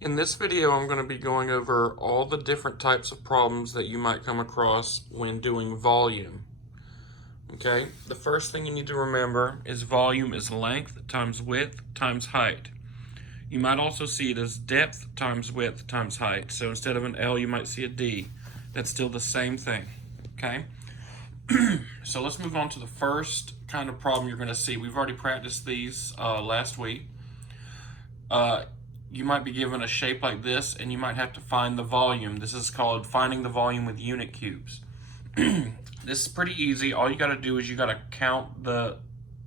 In this video, I'm going to be going over all the different types of problems that you might come across when doing volume. Okay, the first thing you need to remember is volume is length times width times height. You might also see it as depth times width times height. So instead of an L, you might see a D. That's still the same thing. Okay, so let's move on to the first kind of problem you're going to see. We've already practiced these last week. You might be given a shape like this and you might have to find the volume. This is called finding the volume with unit cubes. This is pretty easy. All you got to do is you got to count the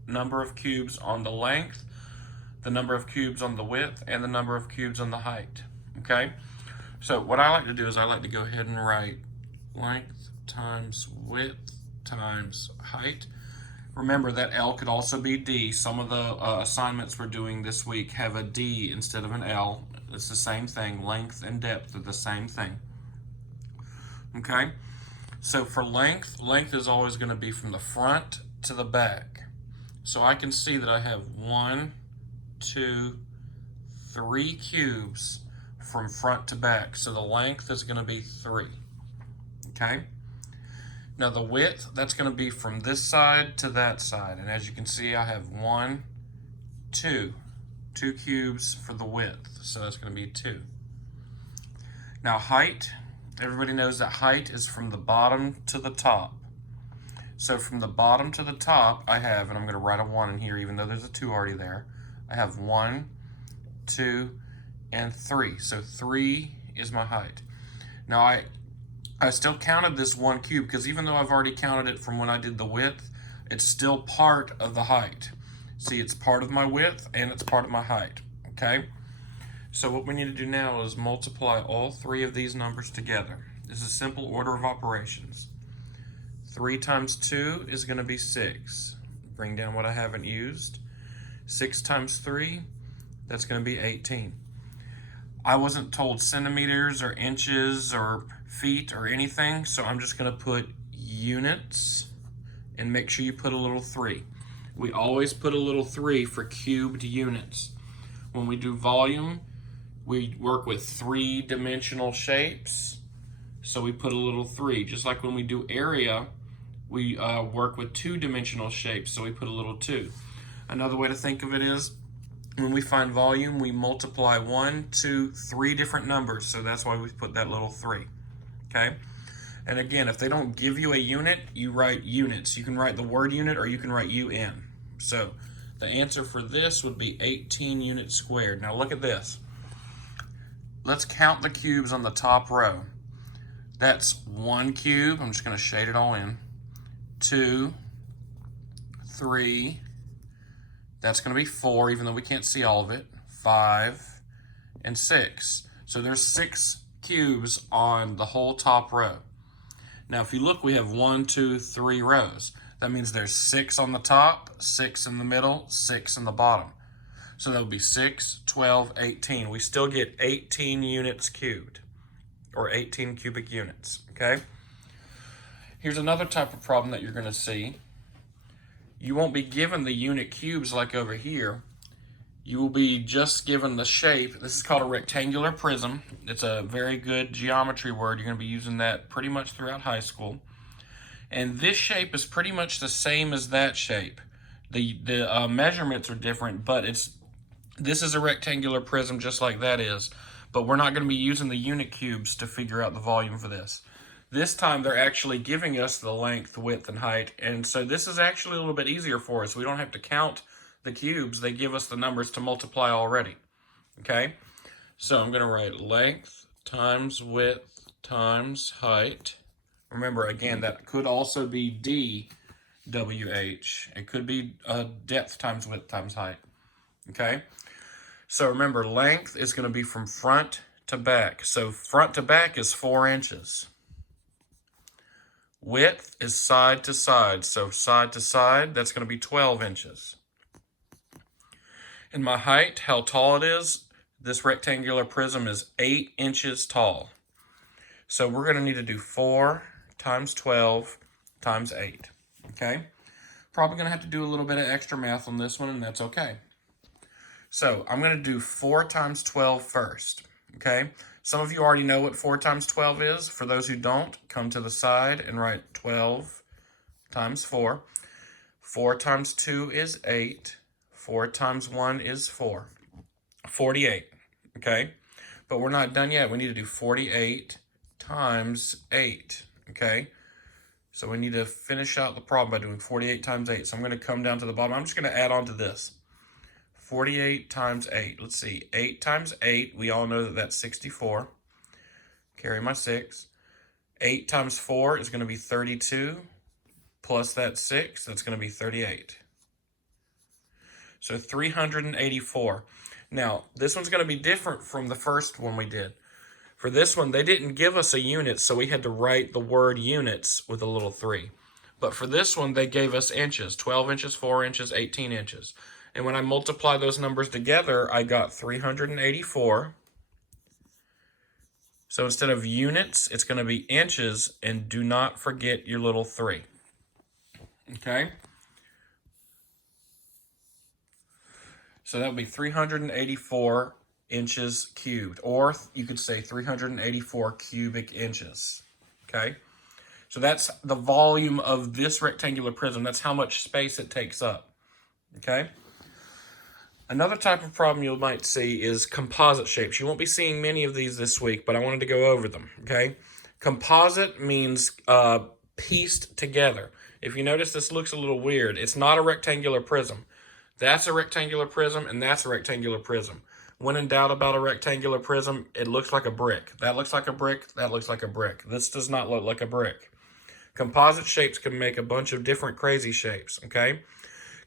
number of cubes on the length, the number of cubes on the width, and the number of cubes on the height. Okay? So what I like to do is I like to go ahead and write length times width times height. Remember that L could also be D. Some of the assignments we're doing this week have a D instead of an L. It's the same thing. Length and depth are the same thing. Okay? So for length, length is always going to be from the front to the back. So I can see that I have 1, 2, 3 cubes from front to back. So the length is going to be 3. Okay? Now the width, that's going to be from this side to that side. And as you can see, I have 1, 2 cubes for the width. So that's going to be 2. Now height, everybody knows that height is from the bottom to the top. So from the bottom to the top, I have, and I'm going to write a 1 in here even though there's a 2 already there. I have 1, 2, and 3. So 3 is my height. Now I still counted this 1 cube because even though I've already counted it from when I did the width, it's still part of the height. See, it's part of my width and it's part of my height, okay? So what we need to do now is multiply all 3 of these numbers together. This is simple order of operations. 3 times 2 is going to be 6. Bring down what I haven't used. 6 times 3, that's going to be 18. I wasn't told centimeters or inches or feet or anything, so I'm just going to put units and make sure you put a little 3. We always put a little 3 for cubed units. When we do volume, we work with 3-dimensional shapes, so we put a little 3. Just like when we do area, we work with 2-dimensional shapes, so we put a little 2. Another way to think of it is when we find volume, we multiply 1, 2, 3 different numbers, so that's why we put that little 3. Okay? And again, if they don't give you a unit, you write units. You can write the word unit or you can write UN. So the answer for this would be 18 units squared. Now look at this. Let's count the cubes on the top row. That's 1 cube. I'm just going to shade it all in. 2, 3. That's going to be 4, even though we can't see all of it. 5 and 6. So there's 6 cubes on the whole top row. Now if you look, we have 1, 2, 3 rows. That means there's 6 on the top, 6 in the middle, 6 in the bottom. So that would be 6, 12, 18. We still get 18 units cubed, or 18 cubic units, okay? Here's another type of problem that you're going to see. You won't be given the unit cubes like over here. You will be just given the shape. This is called a rectangular prism. It's a very good geometry word. You're going to be using that pretty much throughout high school. And this shape is pretty much the same as that shape. The measurements are different, but this is a rectangular prism just like that is. But we're not going to be using the unit cubes to figure out the volume for this. This time they're actually giving us the length, width, and height. And so this is actually a little bit easier for us. We don't have to count the cubes. They give us the numbers to multiply already. Okay? So I'm going to write length times width times height. Remember, again, that could also be DWH. It could be depth times width times height. Okay? So remember, length is going to be from front to back. So front to back is 4 inches. Width is side to side. So side to side, that's going to be 12 inches. And my height, how tall it is, this rectangular prism is 8 inches tall. So we're going to need to do 4 times 12 times 8. Okay? Probably going to have to do a little bit of extra math on this one, and that's okay. So I'm going to do 4 times 12 first. Okay, some of you already know what 4 times 12 is. For those who don't, come to the side and write 12 times 4. 4 times 2 is 8. 4 times 1 is 4. 48, okay? But we're not done yet. We need to do 48 times 8, okay? So we need to finish out the problem by doing 48 times 8. So I'm going to come down to the bottom. I'm just going to add on to this. 48 times 8. Let's see. 8 times 8. We all know that that's 64. Carry my 6. 8 times 4 is going to be 32. Plus that 6, that's going to be 38. So 384. Now, this one's going to be different from the first one we did. For this one, they didn't give us a unit, so we had to write the word units with a little 3. But for this one, they gave us inches, 12 inches, 4 inches, 18 inches. And when I multiply those numbers together, I got 384. So instead of units, it's going to be inches, and do not forget your little 3. Okay? So that would be 384 inches cubed, or you could say 384 cubic inches. Okay? So that's the volume of this rectangular prism. That's how much space it takes up. Okay? Another type of problem you might see is composite shapes. You won't be seeing many of these this week, but I wanted to go over them. Okay? Composite means pieced together. If you notice, this looks a little weird. It's not a rectangular prism. That's a rectangular prism, and that's a rectangular prism. When in doubt about a rectangular prism, it looks like a brick. That looks like a brick. That looks like a brick. This does not look like a brick. Composite shapes can make a bunch of different crazy shapes, okay?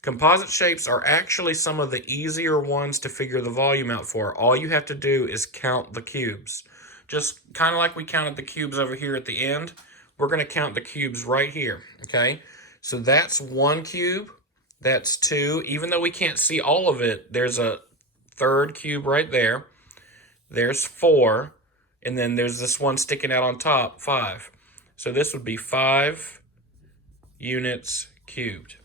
Composite shapes are actually some of the easier ones to figure the volume out for. All you have to do is count the cubes. Just kind of like we counted the cubes over here at the end, we're going to count the cubes right here, okay? So that's 1 cube, that's 2. Even though we can't see all of it, there's a third cube right there. There's 4, and then there's this one sticking out on top, 5. So this would be 5 units cubed,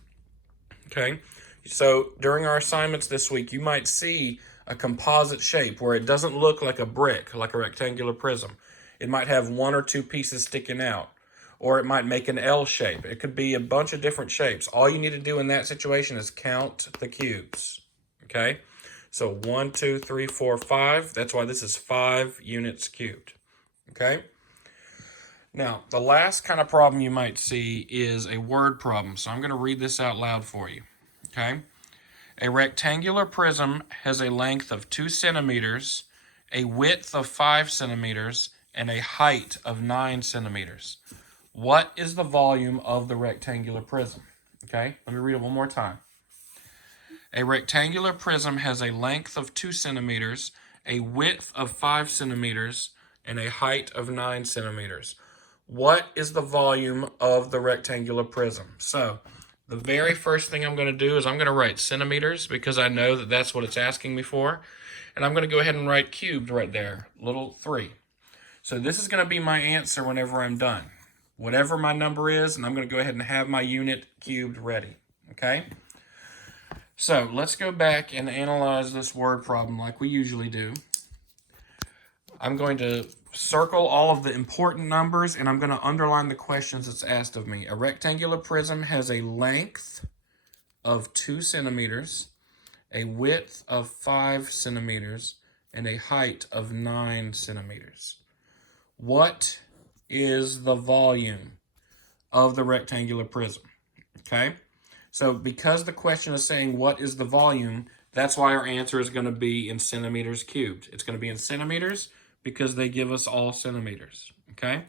okay? So during our assignments this week, you might see a composite shape where it doesn't look like a brick, like a rectangular prism. It might have 1 or 2 pieces sticking out. Or it might make an L shape. It could be a bunch of different shapes. All you need to do in that situation is count the cubes. Okay? So 1, 2, 3, 4, 5. That's why this is 5 units cubed. Okay? Now, the last kind of problem you might see is a word problem. So I'm going to read this out loud for you. Okay? A rectangular prism has a length of 2 centimeters, a width of 5 centimeters, and a height of 9 centimeters. What is the volume of the rectangular prism? Okay, let me read it one more time. A rectangular prism has a length of 2 centimeters, a width of 5 centimeters, and a height of 9 centimeters. What is the volume of the rectangular prism? So, the very first thing I'm going to do is I'm going to write centimeters because I know that that's what it's asking me for. And I'm going to go ahead and write cubed right there, little 3. So this is going to be my answer whenever I'm done. Whatever my number is, and I'm going to go ahead and have my unit cubed ready, okay? So let's go back and analyze this word problem like we usually do. I'm going to circle all of the important numbers, and I'm going to underline the questions that's asked of me. A rectangular prism has a length of 2 centimeters, a width of 5 centimeters, and a height of 9 centimeters. What is the volume of the rectangular prism? Okay? So because the question is saying what is the volume, that's why our answer is going to be in centimeters cubed. It's going to be in centimeters because they give us all centimeters. Okay?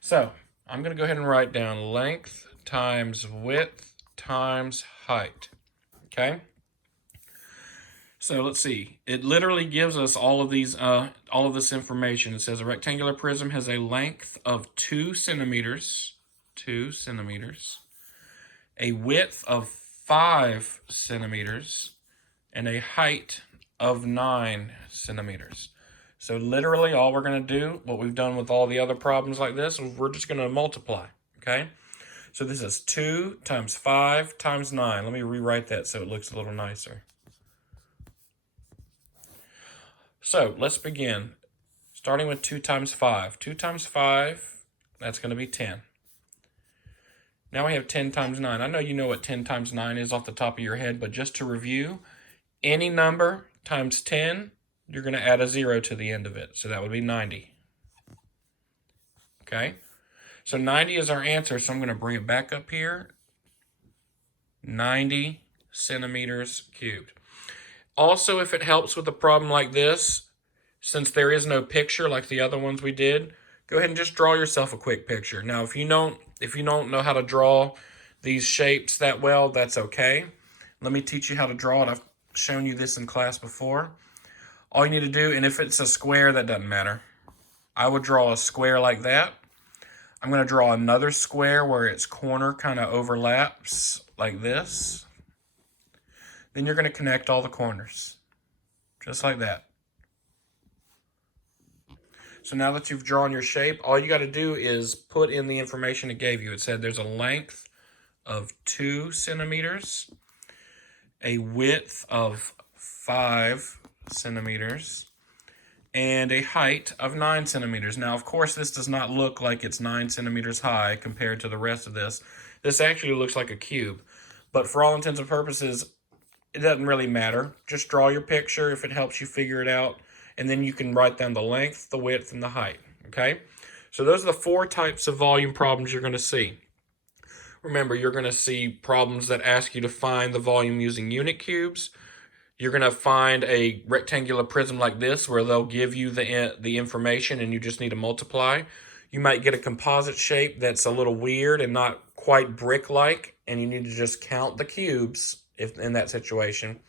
So I'm going to go ahead and write down length times width times height. Okay? So let's see. It literally gives us all of this information. It says a rectangular prism has a length of 2 centimeters, a width of 5 centimeters, and a height of 9 centimeters. So literally all we're going to do, what we've done with all the other problems like this, is we're just going to multiply, okay? So this is 2 times 5 times 9. Let me rewrite that so it looks a little nicer. So let's begin. starting with 2 times 5. 2 times 5, that's going to be 10. Now we have 10 times 9. I know you know what 10 times 9 is off the top of your head, but just to review, any number times 10, you're going to add a 0 to the end of it. So that would be 90. Okay? So 90 is our answer, so I'm going to bring it back up here. 90 centimeters cubed. Also, if it helps with a problem like this, since there is no picture like the other ones we did, go ahead and just draw yourself a quick picture. Now, if you don't know how to draw these shapes that well, that's okay. Let me teach you how to draw it. I've shown you this in class before. All you need to do, and if it's a square, that doesn't matter. I would draw a square like that. I'm going to draw another square where its corner kind of overlaps like this. Then you're going to connect all the corners, just like that. So now that you've drawn your shape, all you got to do is put in the information it gave you. It said there's a length of 2 centimeters, a width of 5 centimeters, and a height of 9 centimeters. Now, of course, this does not look like it's 9 centimeters high compared to the rest of this. This actually looks like a cube. But for all intents and purposes, it doesn't really matter. Just draw your picture if it helps you figure it out. And then you can write down the length, the width, and the height. Okay? So those are the 4 types of volume problems you're going to see. Remember, you're going to see problems that ask you to find the volume using unit cubes. You're going to find a rectangular prism like this where they'll give you the information and you just need to multiply. You might get a composite shape that's a little weird and not quite brick-like, and you need to just count the cubes if in that situation.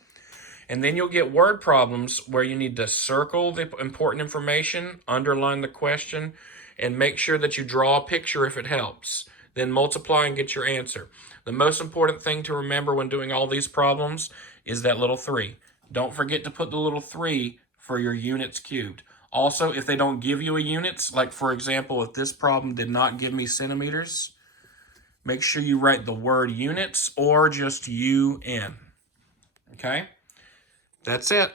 And then you'll get word problems where you need to circle the important information, underline the question, and make sure that you draw a picture if it helps. Then multiply and get your answer. The most important thing to remember when doing all these problems is that little 3. Don't forget to put the little 3 for your units cubed. Also, if they don't give you a units, like for example, if this problem did not give me centimeters, make sure you write the word units or just UN. Okay? That's it.